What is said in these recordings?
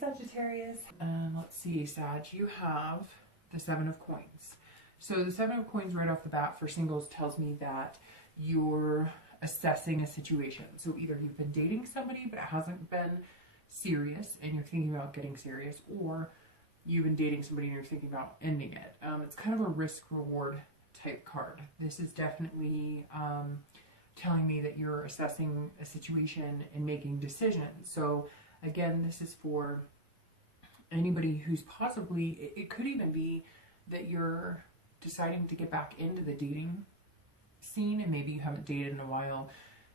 Sagittarius. Let's see, Sag, you have the Seven of Coins. So the Seven of Coins right off the bat for singles tells me that you're assessing a situation. So either you've been dating somebody but it hasn't been serious and you're thinking about getting serious, or you've been dating somebody and you're thinking about ending it. It's kind of a risk-reward type card. This is definitely telling me that you're assessing a situation and making decisions. So again, this is for anybody who's possibly, it could even be that you're deciding to get back into the dating scene and maybe you haven't dated in a while.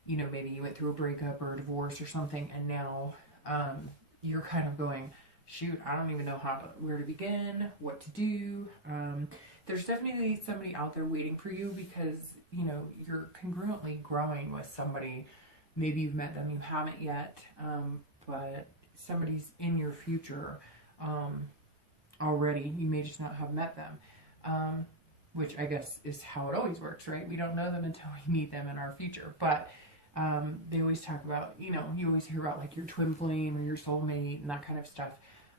You know, maybe you went through a breakup or a divorce or something, and now you're kind of going, shoot, I don't even know where to begin, what to do. There's definitely somebody out there waiting for you because, you know, you're congruently growing with somebody. Maybe you've met them, you haven't yet, but somebody's in your future already. You may just not have met them, which I guess is how it always works, right? We don't know them until we meet them in our future. But they always talk about, you know, you always hear about like your twin flame or your soulmate and that kind of stuff.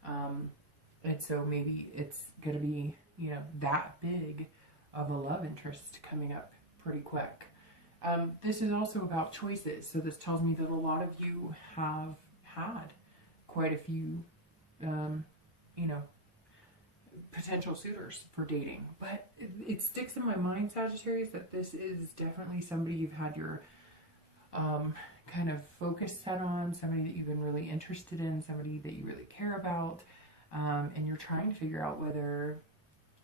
And so maybe it's going to be, you know, that big of a love interest coming up pretty quick. This is also about choices. So this tells me that a lot of you have had quite a few, you know, potential suitors for dating. But it sticks in my mind, Sagittarius, that this is definitely somebody you've had your kind of focus set on, somebody that you've been really interested in, somebody that you really care about, and you're trying to figure out whether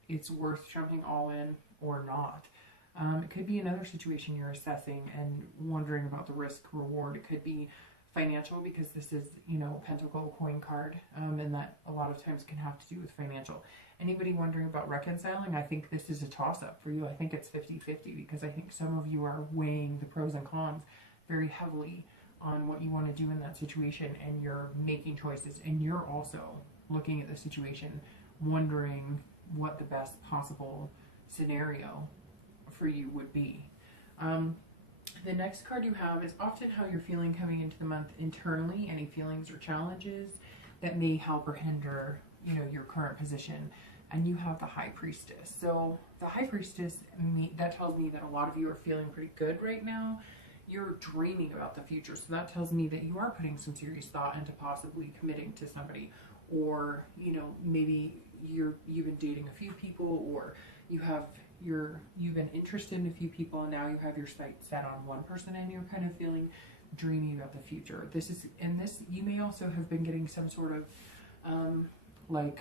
it's worth jumping all in or not. It could be another situation you're assessing and wondering about the risk reward. It could be financial because this is, you know, Pentacle coin card, and that a lot of times can have to do with financial. Anybody wondering about reconciling, I think this is a toss-up for you. I think it's 50-50 because I think some of you are weighing the pros and cons very heavily on what you want to do in that situation, and you're making choices, and you're also looking at the situation wondering what the best possible scenario for you would be. The next card you have is often how you're feeling coming into the month internally, any feelings or challenges that may help or hinder, you know, your current position. And you have the High Priestess. So the High Priestess, that tells me that a lot of you are feeling pretty good right now. You're dreaming about the future. So that tells me that you are putting some serious thought into possibly committing to somebody, or, you know, maybe you've been dating a few people, or you've been interested in a few people, and now you have your sights set on one person and you're kind of feeling dreamy about the future. You may also have been getting some sort of like,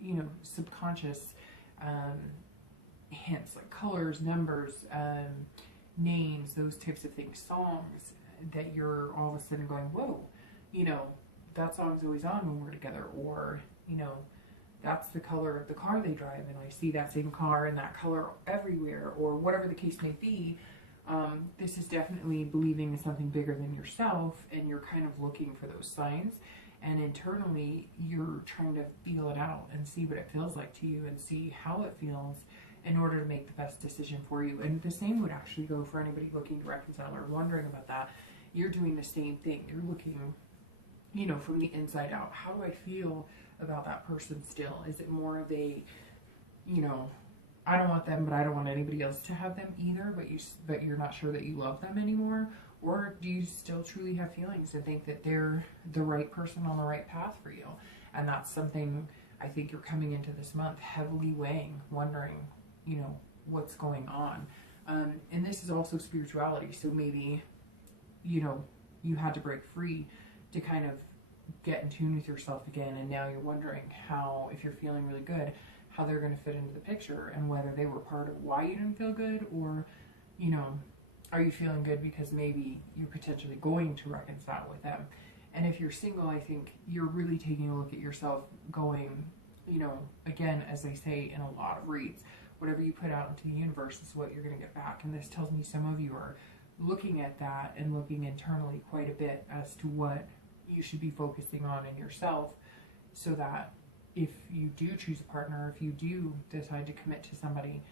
you know, subconscious hints, like colors, numbers, names, those types of things, songs that you're all of a sudden going, whoa, you know, that song's always on when we're together, or, you know, that's the color of the car they drive and I see that same car and that color everywhere, or whatever the case may be. This is definitely believing in something bigger than yourself, and you're kind of looking for those signs, and internally you're trying to feel it out and see what it feels like to you and see how it feels in order to make the best decision for you. And the same would actually go for anybody looking to reconcile or wondering about that. You're doing the same thing. You're looking, you know, from the inside out. How do I feel about that person still? Is it more of a, you know, I don't want them, but I don't want anybody else to have them either, but you're not sure that you love them anymore? Or do you still truly have feelings and think that they're the right person on the right path for you? And that's something I think you're coming into this month heavily weighing, wondering, you know, what's going on. And this is also spirituality. So maybe, you know, you had to break free to kind of get in tune with yourself again, and now you're wondering how, if you're feeling really good, how they're going to fit into the picture, and whether they were part of why you didn't feel good, or, you know, are you feeling good because maybe you're potentially going to reconcile with them. And if you're single, I think you're really taking a look at yourself going, you know, again, as they say in a lot of reads, whatever you put out into the universe is what you're going to get back. And this tells me some of you are looking at that and looking internally quite a bit as to what you should be focusing on in yourself, so that if you do choose a partner, if you do decide to commit to somebody,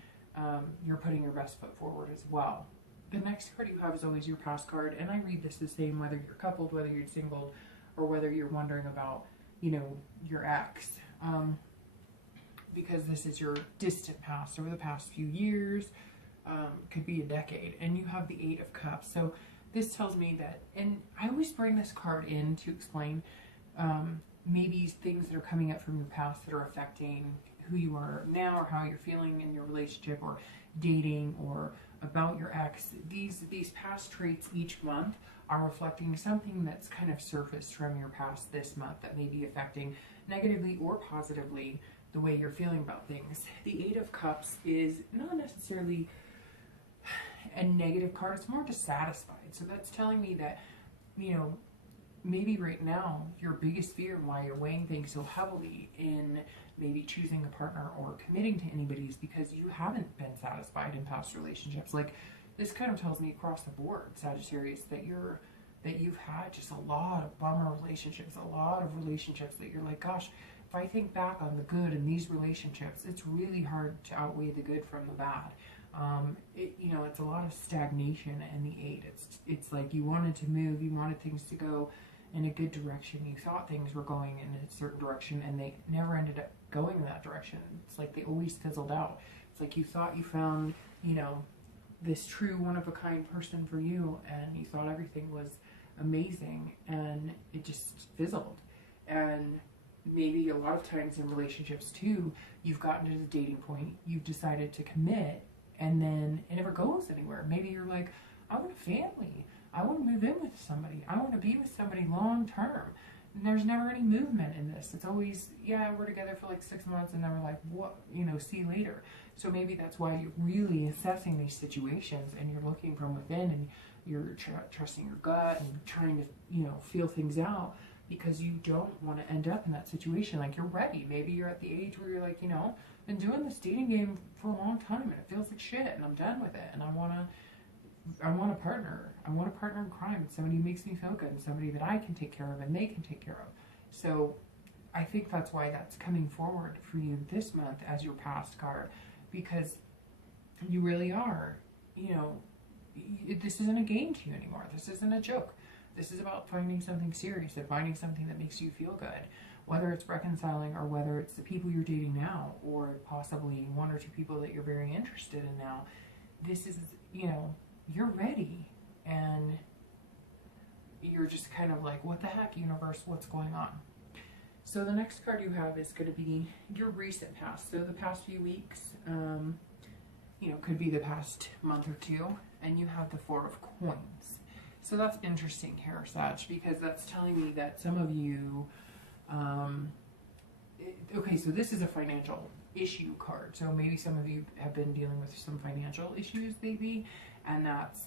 you're putting your best foot forward as well. The next card you have is always your past card, and I read this the same whether you're coupled, whether you're single, or whether you're wondering about, you know, your ex. Because this is your distant past over the past few years, could be a decade, and you have the Eight of Cups. So this tells me that, and I always bring this card in to explain maybe things that are coming up from your past that are affecting who you are now, or how you're feeling in your relationship, or dating, or about your ex. These past traits each month are reflecting something that's kind of surfaced from your past this month that may be affecting negatively or positively the way you're feeling about things. The Eight of Cups is not necessarily a negative card, it's more dissatisfied. So that's telling me that, you know, maybe right now your biggest fear and why you're weighing things so heavily in maybe choosing a partner or committing to anybody is because you haven't been satisfied in past relationships. Like, this kind of tells me across the board, Sagittarius, that you've had just a lot of bummer relationships, a lot of relationships that you're like, gosh, if I think back on the good in these relationships, it's really hard to outweigh the good from the bad. You know, it's a lot of stagnation in the Eight. It's like you wanted to move, you wanted things to go in a good direction. You thought things were going in a certain direction, and they never ended up going in that direction. It's like they always fizzled out. It's like you thought you found, you know, this true one-of-a-kind person for you, and you thought everything was amazing, and it just fizzled. And maybe a lot of times in relationships too, you've gotten to the dating point, you've decided to commit, and then it never goes anywhere. Maybe you're like, I want a family, I want to move in with somebody, I want to be with somebody long term. And there's never any movement in this. It's always, yeah, we're together for like 6 months, and then we're like, what, you know, see you later. So maybe that's why you're really assessing these situations, and you're looking from within, and you're trusting your gut and trying to, you know, feel things out, because you don't want to end up in that situation. Like, you're ready. Maybe you're at the age where you're like, you know, been doing this dating game for a long time, and it feels like shit, and I'm done with it, and I want a partner. I want a partner in crime, somebody who makes me feel good, and somebody that I can take care of and they can take care of. So I think that's why that's coming forward for you this month as your past card, because you really are, you know, this isn't a game to you anymore. This isn't a joke. This is about finding something serious and finding something that makes you feel good, whether it's reconciling, or whether it's the people you're dating now, or possibly 1 or 2 people that you're very interested in now. This is, you know, you're ready, and you're just kind of like, what the heck, universe, what's going on? So the next card you have is going to be your recent past. So the past few weeks, you know, could be the past month or 2, and you have the Four of Coins. So that's interesting here, Sag, because that's telling me that some of you, okay, so this is a financial issue card. So maybe some of you have been dealing with some financial issues, maybe, and that's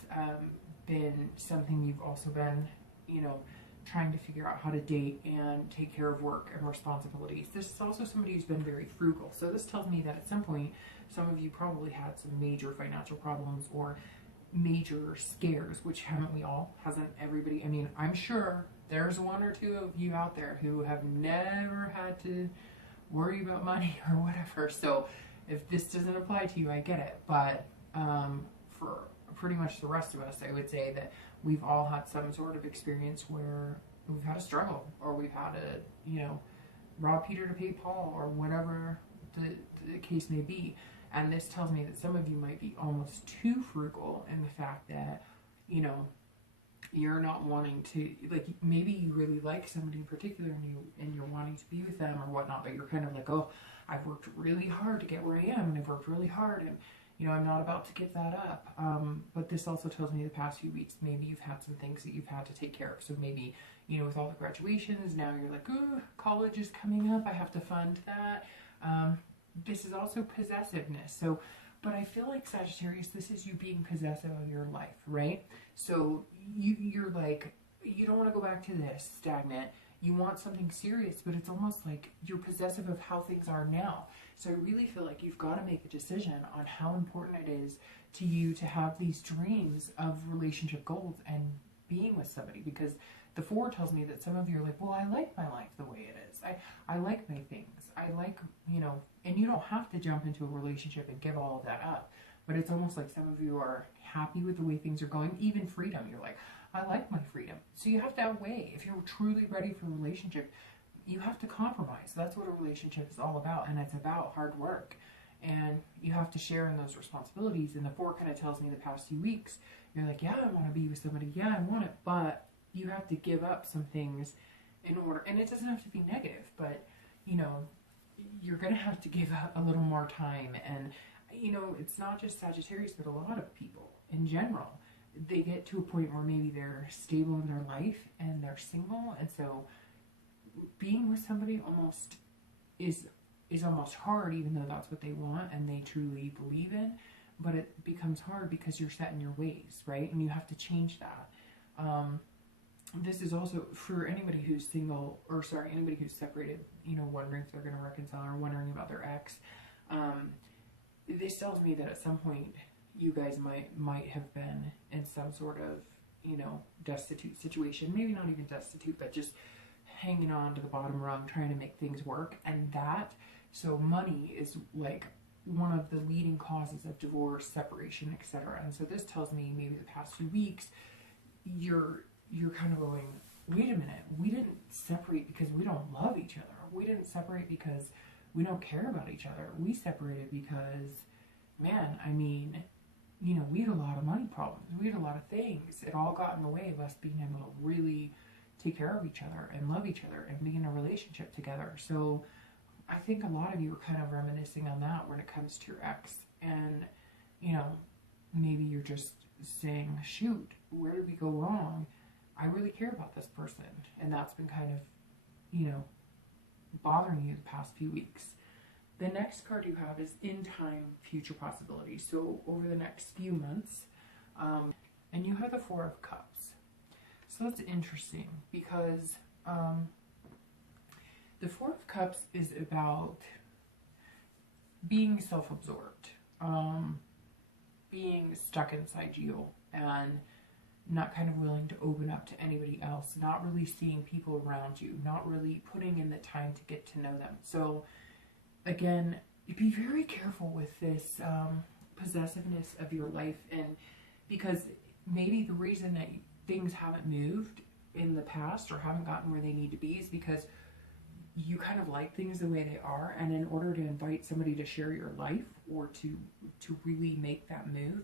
been something you've also been, you know, trying to figure out how to date and take care of work and responsibilities. This is also somebody who's been very frugal. So this tells me that at some point, some of you probably had some major financial problems or major scares, which haven't we all? Hasn't everybody? I mean, I'm sure there's 1 or 2 of you out there who have never had to worry about money or whatever. So if this doesn't apply to you, I get it. But for pretty much the rest of us, I would say that we've all had some sort of experience where we've had a struggle, or we've had to, you know, rob Peter to pay Paul, or whatever the case may be. And this tells me that some of you might be almost too frugal in the fact that, you know, you're not wanting to, like, maybe you really like somebody in particular, and you're wanting to be with them or whatnot, but you're kind of like, oh, I've worked really hard to get where I am, and I've worked really hard, and, you know, I'm not about to give that up. But this also tells me the past few weeks, maybe you've had some things that you've had to take care of. So maybe, you know, with all the graduations, now you're like, oh, college is coming up, I have to fund that. This is also possessiveness. So, but I feel like, Sagittarius, this is you being possessive of your life, right? So you're like, you don't want to go back to this stagnant. You want something serious, but it's almost like you're possessive of how things are now. So I really feel like you've got to make a decision on how important it is to you to have these dreams of relationship goals and being with somebody, because the 4 tells me that some of you are like, well, I like my life the way it is. I like my things. I like, you know, and you don't have to jump into a relationship and give all of that up. But it's almost like some of you are happy with the way things are going, even freedom. You're like, I like my freedom. So you have to outweigh, if you're truly ready for a relationship, you have to compromise. That's what a relationship is all about, and it's about hard work. And you have to share in those responsibilities. And the 4 kind of tells me the past few weeks, you're like, yeah, I want to be with somebody. Yeah, I want it. But you have to give up some things in order. And it doesn't have to be negative, but, you know, you're going to have to give up a little more time. And, you know, it's not just Sagittarius, but a lot of people in general. They get to a point where maybe they're stable in their life and they're single. And so being with somebody almost is almost hard, even though that's what they want and they truly believe in. But it becomes hard because you're set in your ways, right? And you have to change that. This is also for anybody who's single, or sorry, anybody who's separated, you know, wondering if they're going to reconcile or wondering about their ex. This tells me that at some point you guys might have been in some sort of, you know, destitute situation. Maybe not even destitute, but just hanging on to the bottom rung, trying to make things work. And that, so money is like one of the leading causes of divorce, separation, etc. And so this tells me maybe the past few weeks, you're kind of going, wait a minute, we didn't separate because we don't love each other. We didn't separate because we don't care about each other. We separated because, man, I mean, you know, we had a lot of money problems. We had a lot of things. It all got in the way of us being able to really take care of each other and love each other and be in a relationship together. So I think a lot of you are kind of reminiscing on that when it comes to your ex. And, you know, maybe you're just saying, shoot, where did we go wrong? I really care about this person. And that's been kind of, you know, bothering you the past few weeks. The next card you have is in time, future possibilities. So over the next few months, and you have the 4 of Cups. So that's interesting because the 4 of Cups is about being self-absorbed, being stuck inside you and not kind of willing to open up to anybody else, not really seeing people around you, not really putting in the time to get to know them. So again, be very careful with this possessiveness of your life, and because maybe the reason that things haven't moved in the past or haven't gotten where they need to be is because you kind of like things the way they are, and in order to invite somebody to share your life or to really make that move,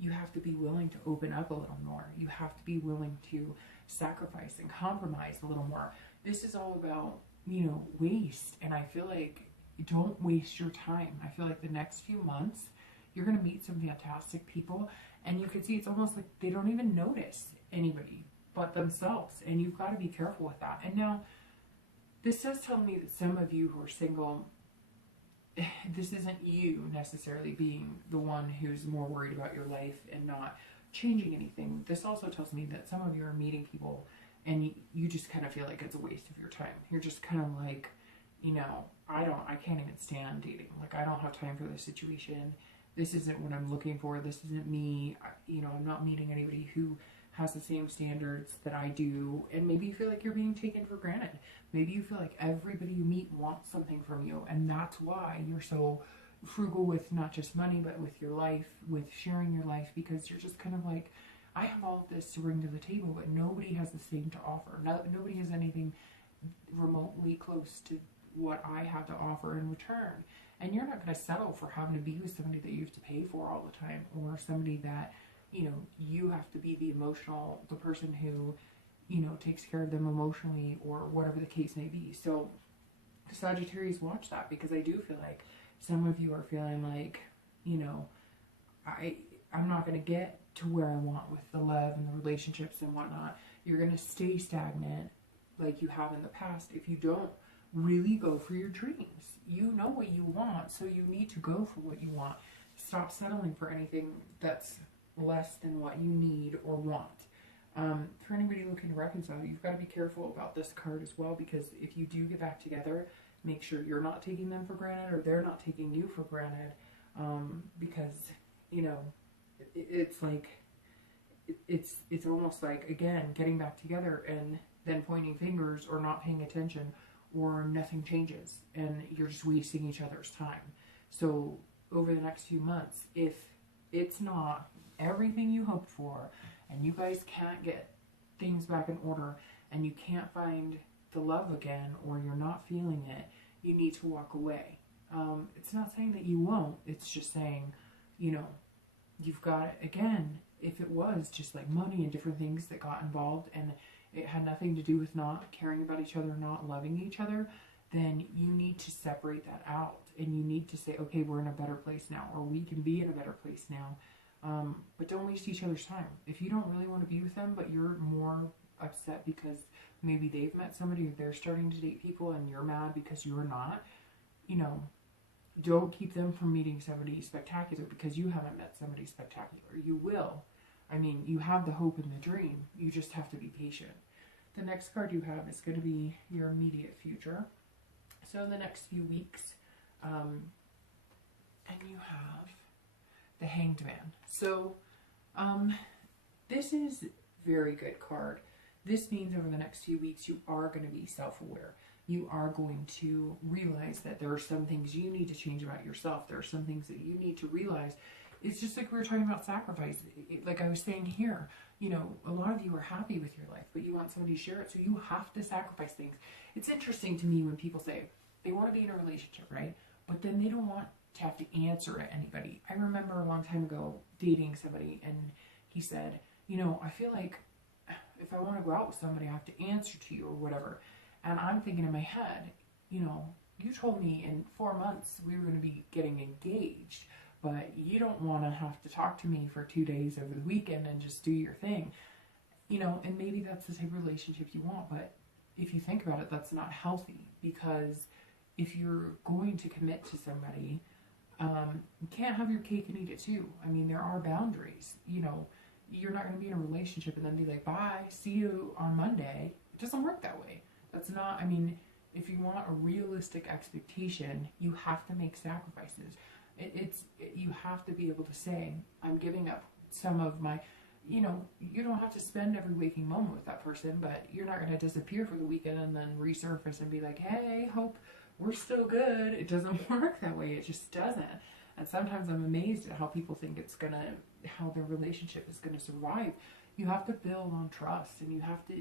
you have to be willing to open up a little more. You have to be willing to sacrifice and compromise a little more. This is all about, you know, waste, and I feel like don't waste your time. I feel like the next few months you're going to meet some fantastic people, and you can see it's almost like they don't even notice anybody but themselves, and you've got to be careful with that. And now this does tell me that some of you who are single, this isn't you necessarily being the one who's more worried about your life and not changing anything. This also tells me that some of you are meeting people and you just kind of feel like it's a waste of your time. You're just kind of like, you know, I can't even stand dating. Like, I don't have time for this situation. This isn't what I'm looking for. This isn't me. You know, I'm not meeting anybody who has the same standards that I do. And maybe you feel like you're being taken for granted. Maybe you feel like everybody you meet wants something from you, and that's why you're so frugal with not just money, but with your life, with sharing your life, because you're just kind of like, I have all of this to bring to the table, but nobody has the same to offer. Nobody has anything remotely close to what I have to offer in return. And you're not going to settle for having to be with somebody that you have to pay for all the time, or somebody that, you know, you have to be the person who, you know, takes care of them emotionally, or whatever the case may be. So Sagittarius, watch that, because I do feel like some of you are feeling like, you know, I'm not going to get to where I want with the love and the relationships and whatnot. You're going to stay stagnant like you have in the past if you don't really go for your dreams. You know what you want, so you need to go for what you want. Stop settling for anything that's less than what you need or want. For anybody looking to reconcile, you've got to be careful about this card as well, because if you do get back together, make sure you're not taking them for granted, or they're not taking you for granted, because, you know, it's like, it's almost like, again, getting back together and then pointing fingers or not paying attention, or nothing changes and you're just wasting each other's time. So over the next few months, if it's not everything you hoped for, and you guys can't get things back in order, and you can't find the love again, or you're not feeling it, you need to walk away. It's not saying that you won't. It's just saying, you know, you've got, again, if it was just like money and different things that got involved and it had nothing to do with not caring about each other, not loving each other, then you need to separate that out. And you need to say, okay, we're in a better place now, or we can be in a better place now. But don't waste each other's time. If you don't really want to be with them, but you're more upset because maybe they've met somebody or they're starting to date people and you're mad because you're not, you know, don't keep them from meeting somebody spectacular because you haven't met somebody spectacular. You will. I mean, you have the hope and the dream. You just have to be patient. The next card you have is going to be your immediate future. So in the next few weeks, and you have the Hanged Man. So this is a very good card. This means over the next few weeks you are going to be self-aware. You are going to realize that there are some things you need to change about yourself. There are some things that you need to realize. It's just like we were talking about sacrifice. Like I was saying here, you know, a lot of you are happy with your life, but you want somebody to share it, so you have to sacrifice things. It's interesting to me when people say they want to be in a relationship, right? But then they don't want to have to answer to anybody. I remember a long time ago dating somebody, and he said, you know, I feel like if I want to go out with somebody, I have to answer to you or whatever. And I'm thinking in my head, you know, you told me in 4 months we were going to be getting engaged, but you don't want to have to talk to me for 2 days over the weekend and just do your thing. You know, and maybe that's the type of relationship you want, but if you think about it, that's not healthy, because if you're going to commit to somebody, you can't have your cake and eat it too. I mean, there are boundaries. You know, you're not going to be in a relationship and then be like, bye, see you on Monday. It doesn't work that way. That's not, I mean, if you want a realistic expectation, you have to make sacrifices. You have to be able to say, I'm giving up some of my, you know, you don't have to spend every waking moment with that person, but you're not going to disappear for the weekend and then resurface and be like, hey, hope we're still good. It doesn't work that way. It just doesn't. And sometimes I'm amazed at how people think it's going to, how their relationship is going to survive. You have to build on trust, and you have to,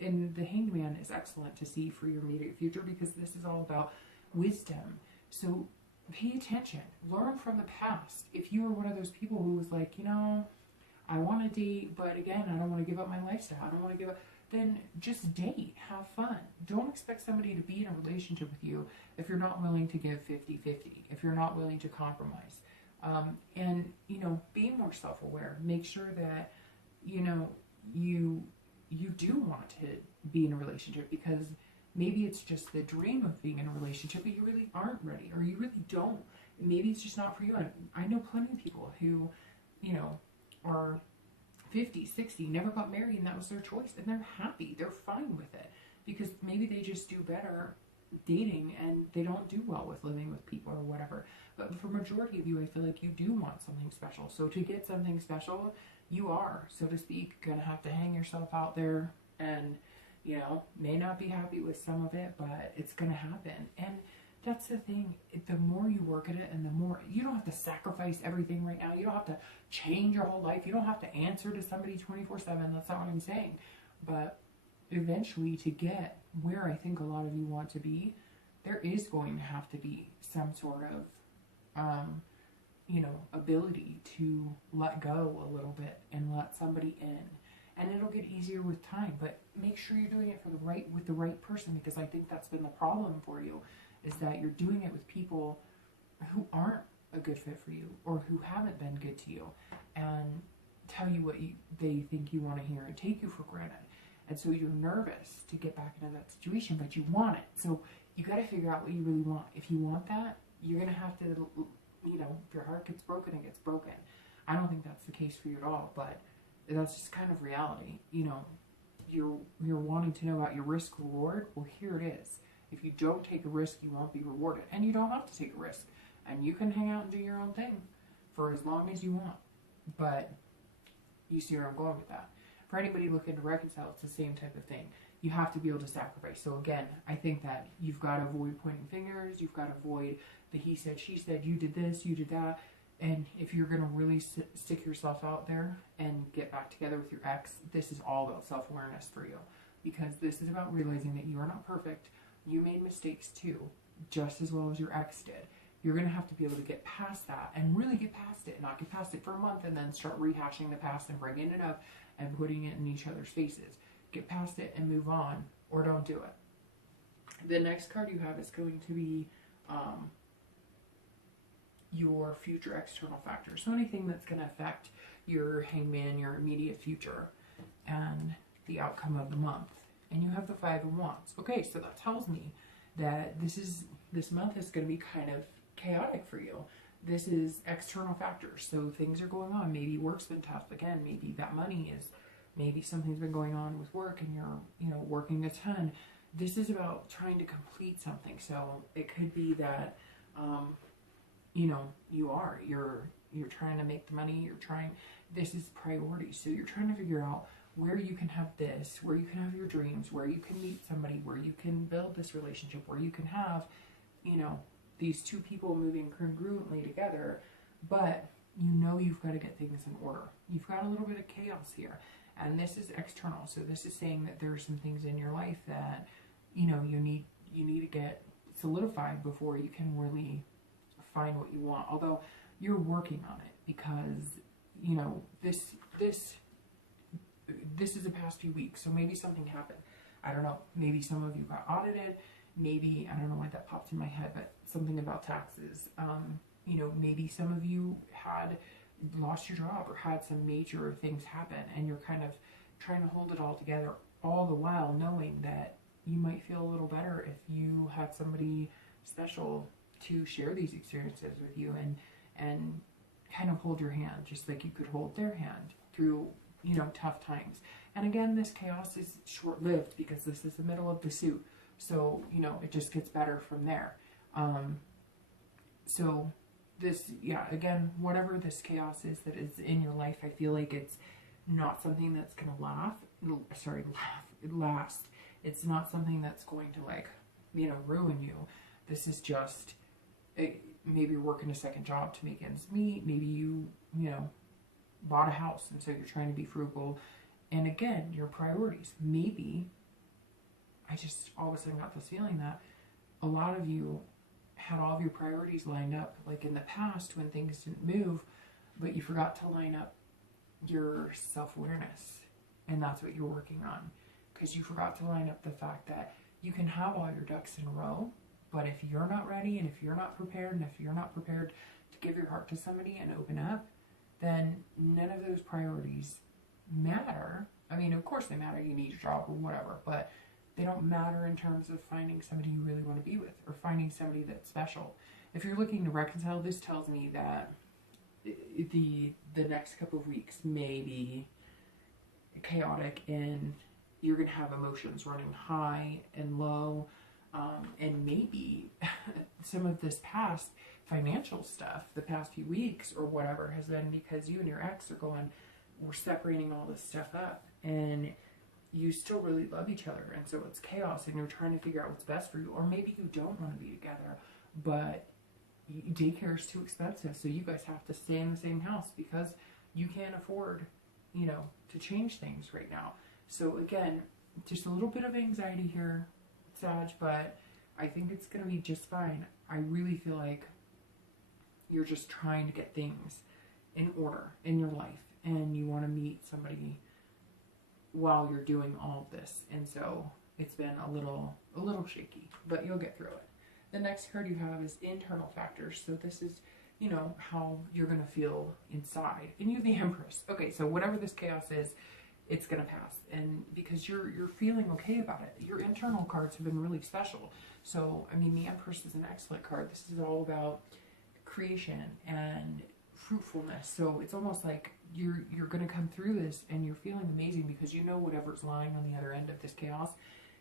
and the Hanged Man is excellent to see for your immediate future, because this is all about wisdom. So pay attention, learn from the past. If you were one of those people who was like, you know, I want to date, but again, I don't want to give up my lifestyle, I don't want to give up, then just date, have fun. Don't expect somebody to be in a relationship with you if you're not willing to give 50-50, if you're not willing to compromise. And, you know, be more self-aware. Make sure that, you know, you do want to be in a relationship, because maybe it's just the dream of being in a relationship, but you really aren't ready, or you really don't. Maybe it's just not for you. I know plenty of people who, you know, are 50, 60, never got married, and that was their choice, and they're happy. They're fine with it, because maybe they just do better dating and they don't do well with living with people or whatever. But for majority of you, I feel like you do want something special. So to get something special, you are, so to speak, gonna have to hang yourself out there, and, you know, may not be happy with some of it, but it's gonna happen. And that's the thing, the more you work at it, and the more, you don't have to sacrifice everything right now. You don't have to change your whole life. You don't have to answer to somebody 24/7. That's not what I'm saying. But eventually, to get where I think a lot of you want to be, there is going to have to be some sort of, you know, ability to let go a little bit and let somebody in. And it'll get easier with time, but make sure you're doing it with the right person, because I think that's been the problem for you, is that you're doing it with people who aren't a good fit for you, or who haven't been good to you, and tell you what they think you want to hear and take you for granted. And so you're nervous to get back into that situation, but you want it. So you got to figure out what you really want. If you want that, you're going to have to, you know, if your heart gets broken, it gets broken. I don't think that's the case for you at all, but that's just kind of reality. You know, you're wanting to know about your risk reward. Well, here it is. If you don't take a risk, you won't be rewarded. And you don't have to take a risk. And you can hang out and do your own thing for as long as you want. But you see where I'm going with that. For anybody looking to reconcile, it's the same type of thing. You have to be able to sacrifice. So again, I think that you've got to avoid pointing fingers. You've got to avoid the he said, she said, you did this, you did that. And if you're going to really stick yourself out there and get back together with your ex, this is all about self-awareness for you. because this is about realizing that you are not perfect. You made mistakes too, just as well as your ex did. You're going to have to be able to get past that and really get past it, not get past it for a month and then start rehashing the past and bringing it up and putting it in each other's faces. Get past it and move on, or don't do it. The next card you have is going to be your future external factors. So anything that's going to affect your Hangman, your immediate future, and the outcome of the month. And you have the Five of Wands. Okay, so that tells me that this month is going to be kind of chaotic for you. This is external factors. So things are going on. Maybe work's been tough. Again, maybe that money is, maybe something's been going on with work and you're, working a ton. This is about trying to complete something. So it could be that, you're trying to make the money, this is priority. So you're trying to figure out where you can have this, where you can have your dreams, where you can meet somebody, where you can build this relationship, where you can have, these two people moving congruently together, but you've got to get things in order. You've got a little bit of chaos here, and this is external. So this is saying that there are some things in your life that, you need to get solidified before you can really find what you want. Although you're working on it because, this is the past few weeks. So maybe something happened. I don't know. Maybe some of you got audited. Maybe, I don't know why that popped in my head, but something about taxes. Maybe some of you had lost your job or had some major things happen, and you're kind of trying to hold it all together, all the while knowing that you might feel a little better if you had somebody special to share these experiences with you and kind of hold your hand, just like you could hold their hand through, tough times. And again, this chaos is short-lived because this is the middle of the suit. So, it just gets better from there. So this, again, whatever this chaos is that is in your life, I feel like it's not something that's going to last. It's not something that's going to ruin you. This is just, maybe you're working a second job to make ends meet. Maybe you bought a house, and so you're trying to be frugal. And again, your priorities. Maybe, I just all of a sudden got this feeling that a lot of you had all of your priorities lined up, like in the past when things didn't move, but you forgot to line up your self-awareness. And that's what you're working on. Because you forgot to line up the fact that you can have all your ducks in a row, but if you're not ready, and if you're not prepared, and if you're not prepared to give your heart to somebody and open up, then none of those priorities matter. I mean, of course they matter. You need your job or whatever, but they don't matter in terms of finding somebody you really want to be with or finding somebody that's special. If you're looking to reconcile, this tells me that the next couple of weeks may be chaotic, and you're going to have emotions running high and low, and maybe some of this past financial stuff, the past few weeks or whatever, has been because you and your ex we're separating all this stuff up, and you still really love each other, and so it's chaos, and you're trying to figure out what's best for you. Or maybe you don't want to be together, but daycare is too expensive, so you guys have to stay in the same house because you can't afford, to change things right now. So again, just a little bit of anxiety here, Sag, but I think it's going to be just fine. I really feel like you're just trying to get things in order in your life, and you want to meet somebody while you're doing all of this. And so it's been a little shaky, but you'll get through it. The next card you have is internal factors. So this is, how you're going to feel inside. And you have the Empress. Okay, so whatever this chaos is, it's going to pass. And because you're feeling okay about it. Your internal cards have been really special. So, I mean, the Empress is an excellent card. This is all about creation and fruitfulness. So it's almost like you're going to come through this and you're feeling amazing because whatever's lying on the other end of this chaos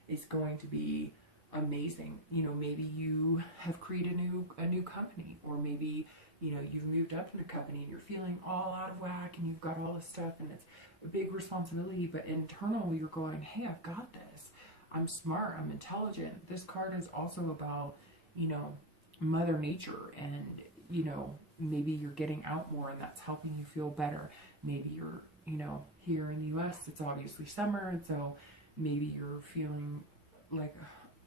is going to be amazing. Maybe you have created a new company, or maybe you've moved up in a company and you're feeling all out of whack and you've got all this stuff and it's a big responsibility, but internally you're going, hey, I've got this. I'm smart, I'm intelligent. This card is also about, Mother Nature, and maybe you're getting out more and that's helping you feel better. Maybe you're, here in the US, it's obviously summer, and so maybe you're feeling like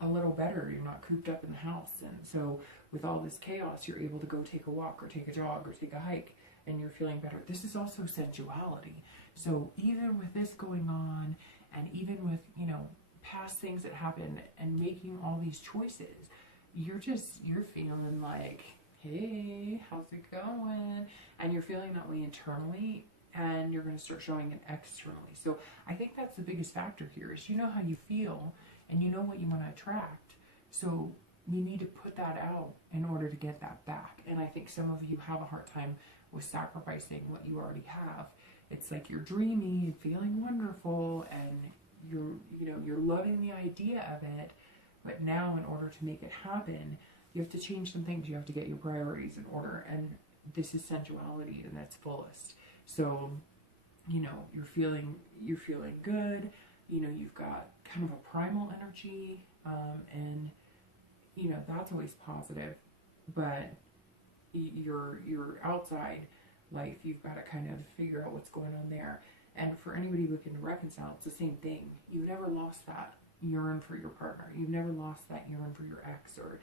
a little better. You're not cooped up in the house. And so with all this chaos, you're able to go take a walk or take a jog or take a hike, and you're feeling better. This is also sensuality. So even with this going on, and even with, you know, past things that happened and making all these choices, you're feeling like, hey, how's it going? And you're feeling that way internally, and you're going to start showing it externally. So I think that's the biggest factor here, is you know how you feel and you know what you want to attract. So you need to put that out in order to get that back. And I think some of you have a hard time with sacrificing what you already have. It's like you're dreamy and feeling wonderful, and you're loving the idea of it, but now in order to make it happen, you have to change some things. You have to get your priorities in order, and this is sensuality in its fullest. So, you know, you're feeling good. You know, you've got kind of a primal energy, and you know that's always positive. But your outside life, you've got to kind of figure out what's going on there. And for anybody looking to reconcile, it's the same thing. You've never lost that yearn for your partner. You've never lost that yearn for your ex, or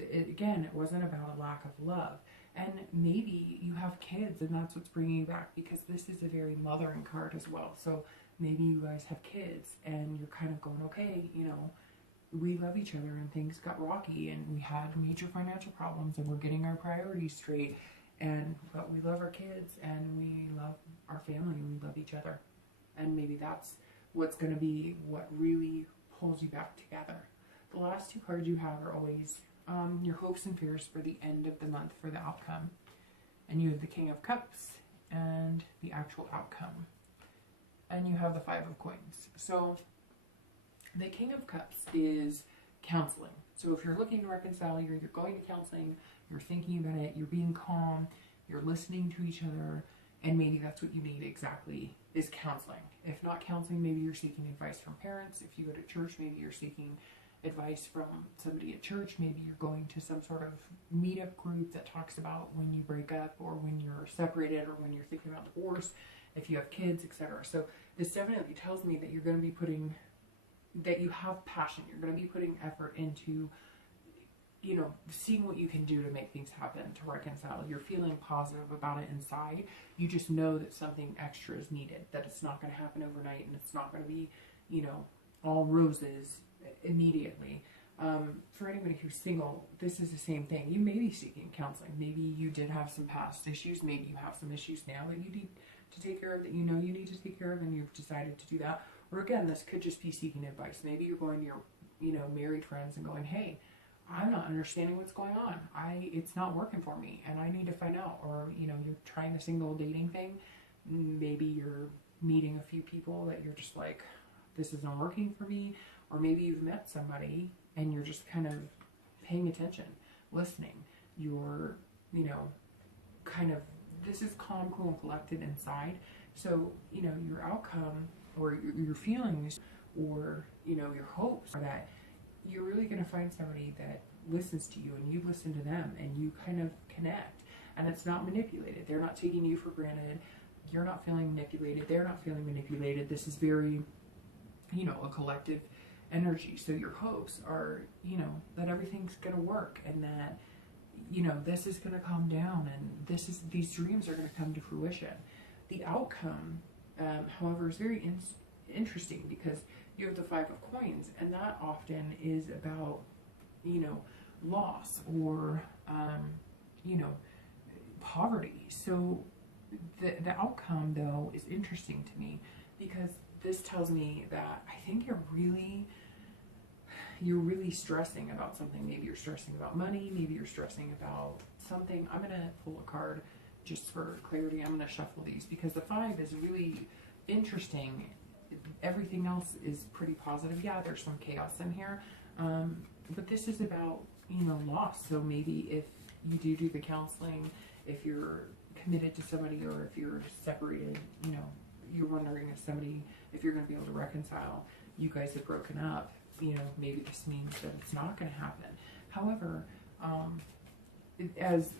again, it wasn't about a lack of love. And maybe you have kids and that's what's bringing you back, because this is a very mothering card as well. So maybe you guys have kids and you're kind of going, okay, you know, we love each other and things got rocky and we had major financial problems and we're getting our priorities straight, but we love our kids and we love our family and we love each other. And maybe that's what's going to be what really pulls you back together. The last two cards you have are always your hopes and fears for the end of the month, for the outcome. And you have the King of Cups and the actual outcome. And you have the Five of Coins. So the King of Cups is counseling. So if you're looking to reconcile, you're either going to counseling, you're thinking about it, you're being calm, you're listening to each other, and maybe that's what you need exactly, is counseling. If not counseling, maybe you're seeking advice from parents. If you go to church, maybe you're seeking advice from somebody at church. Maybe you're going to some sort of meetup group that talks about when you break up or when you're separated or when you're thinking about divorce, if you have kids, etc. So this definitely tells me that you're going to be that you have passion. You're going to be putting effort into, you know, seeing what you can do to make things happen, to reconcile. You're feeling positive about it inside. You just know that something extra is needed, that it's not going to happen overnight, and it's not going to be, you know, all roses immediately. For anybody who's single, this is the same thing. You may be seeking counseling. Maybe you did have some past issues. Maybe you have some issues now that you need to take care of, that you know you need to take care of, and you've decided to do that. Or again, this could just be seeking advice. Maybe you're going to your, you know, married friends and going, hey, I'm not understanding what's going on. It's not working for me and I need to find out. Or, you know, you're trying the single dating thing. Maybe you're meeting a few people that you're just like, this isn't working for me. Or maybe you've met somebody and you're just kind of paying attention, listening. You're, you know, kind of, this is calm, cool, and collected inside. So, you know, your outcome or your feelings or, you know, your hopes are that you're really going to find somebody that listens to you and you listen to them and you kind of connect. And it's not manipulated. They're not taking you for granted. You're not feeling manipulated. They're not feeling manipulated. This is very, you know, a collective energy. So your hopes are, you know, that everything's going to work and that, you know, this is going to calm down and these dreams are going to come to fruition. The outcome, however, is very interesting because you have the Five of Coins, and that often is about, you know, loss or, you know, poverty. So the outcome, though, is interesting to me because this tells me that I think you're really stressing about something. Maybe you're stressing about money. Maybe you're stressing about something. I'm going to pull a card just for clarity. I'm going to shuffle these because the Five is really interesting. Everything else is pretty positive. Yeah, there's some chaos in here. But this is about, you know, loss. So maybe if you do the counseling, if you're committed to somebody or if you're separated, you know, you're wondering if you're going to be able to reconcile. You guys have broken up. You know, maybe this means that it's not going to happen. However, there's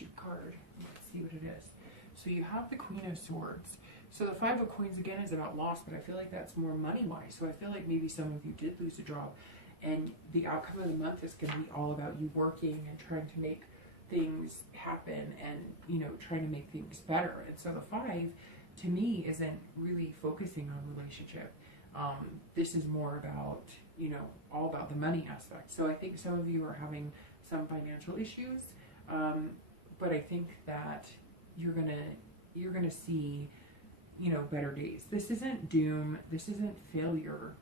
your card. Let's see what it is. So you have the Queen of Swords. So the Five of Coins again is about loss, but I feel like that's more money-wise. So I feel like maybe some of you did lose a job, and the outcome of the month is going to be all about you working and trying to make things happen and, you know, trying to make things better. And so the Five, to me, isn't really focusing on relationship. This is more about, you know, all about the money aspect. So I think some of you are having some financial issues, but I think that you're gonna see, you know, better days. This isn't doom. This isn't failure.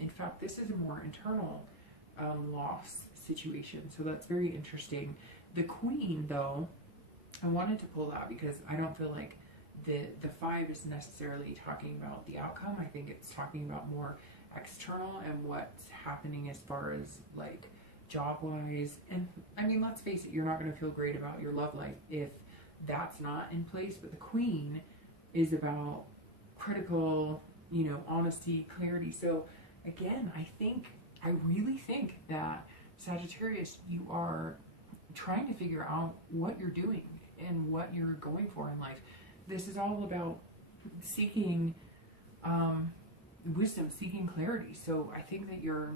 In fact, this is a more internal loss situation. So that's very interesting. The Queen, though, I wanted to pull that because I don't feel like the Five is necessarily talking about the outcome. I think it's talking about more external and what's happening as far as like job-wise. And I mean, let's face it, you're not going to feel great about your love life if that's not in place. But the Queen is about critical, you know, honesty, clarity. So again, I really think that Sagittarius, you are trying to figure out what you're doing and what you're going for in life. This is all about seeking wisdom, seeking clarity. So I think that you're,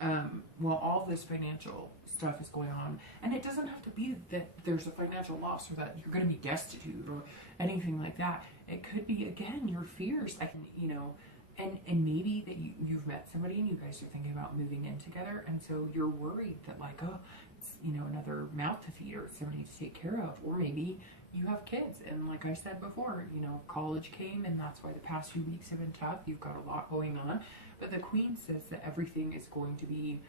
well, all this financial stuff is going on, and it doesn't have to be that there's a financial loss or that you're going to be destitute or anything like that. It could be, again, your fears, like, you know, and maybe that you've met somebody and you guys are thinking about moving in together, and so you're worried that, like, oh, it's, you know, another mouth to feed or somebody to take care of, or maybe you have kids, and like I said before, you know, college came, and that's why the past few weeks have been tough. You've got a lot going on, but the Queen says that everything is going to be,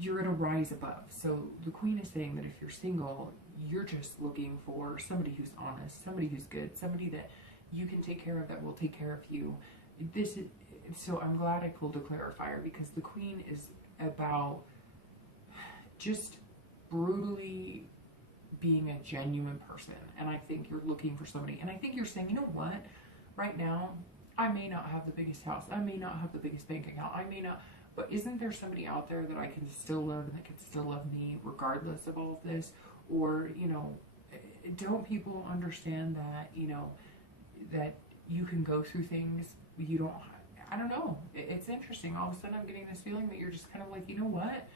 you're going to rise above. So the Queen is saying that if you're single, you're just looking for somebody who's honest, somebody who's good, somebody that you can take care of, that will take care of you. This is, so I'm glad I pulled a clarifier, because the Queen is about just brutally being a genuine person. And I think you're looking for somebody, and I think you're saying, you know what, right now I may not have the biggest house, I may not have the biggest bank account, I may not, but isn't there somebody out there that I can still love and that can still love me regardless of all of this? Or, you know, don't people understand that, you know, that you can go through things, you don't, I don't know, it's interesting. All of a sudden I'm getting this feeling that you're just kind of like, you know what,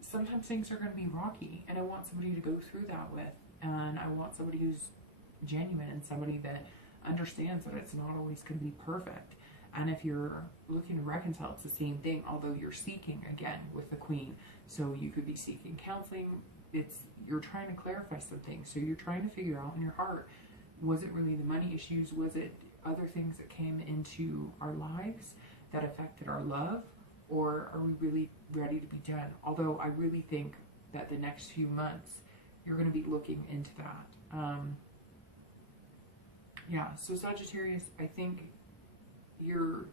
sometimes things are going to be rocky, and I want somebody to go through that with, and I want somebody who's genuine and somebody that understands that it's not always going to be perfect. And if you're looking to reconcile, it's the same thing, although you're seeking, again, with the Queen. So you could be seeking counseling. You're trying to clarify some things. So you're trying to figure out in your heart, was it really the money issues? Was it other things that came into our lives that affected our love? Or are we really ready to be done? Although I really think that the next few months, you're going to be looking into that. Yeah, so Sagittarius, I think your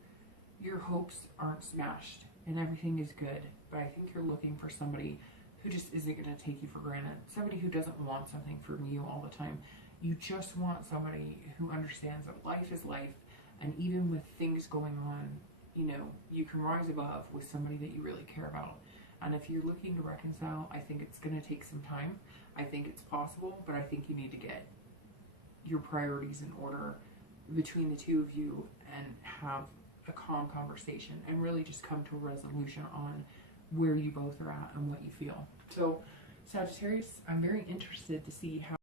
hopes aren't smashed and everything is good. But I think you're looking for somebody who just isn't going to take you for granted. Somebody who doesn't want something from you all the time. You just want somebody who understands that life is life. And even with things going on, you know, you can rise above with somebody that you really care about. And if you're looking to reconcile, I think it's going to take some time. I think it's possible, but I think you need to get your priorities in order between the two of you and have a calm conversation and really just come to a resolution on where you both are at and what you feel. So Sagittarius, I'm very interested to see how